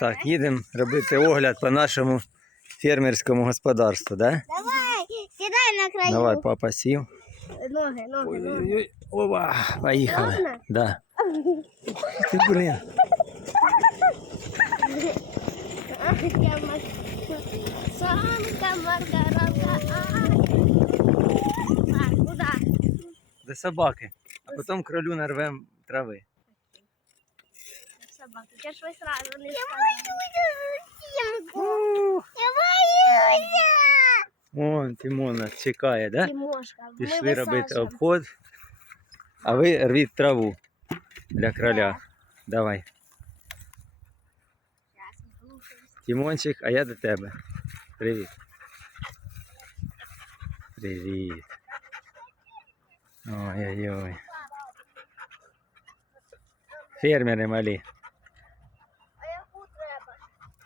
Так, їдемо робити огляд по нашому фермерському господарству, да? Давай, сідай на краю. Давай, папа сів. Ноги, ноги, ноги. Ой-ой-ой. Ова, поїхали. Можна? Да. Ти, блін. Ах, я мар- Самка маргаранка. А, куда? До собаки. А потім кролю нарвем трави. Собака. Я ж ви сразу не сказала. Я боюся. Вон Тимон нас чекає, да? Тимошка, ми Пішли робити висаджуємо. обход. А ви рвіть траву для кроля. Давай. Щас, ми слухаємо. Тимончик, а я до тебе. Привіт. Привіт. Ой-ой-ой. Фермери малі.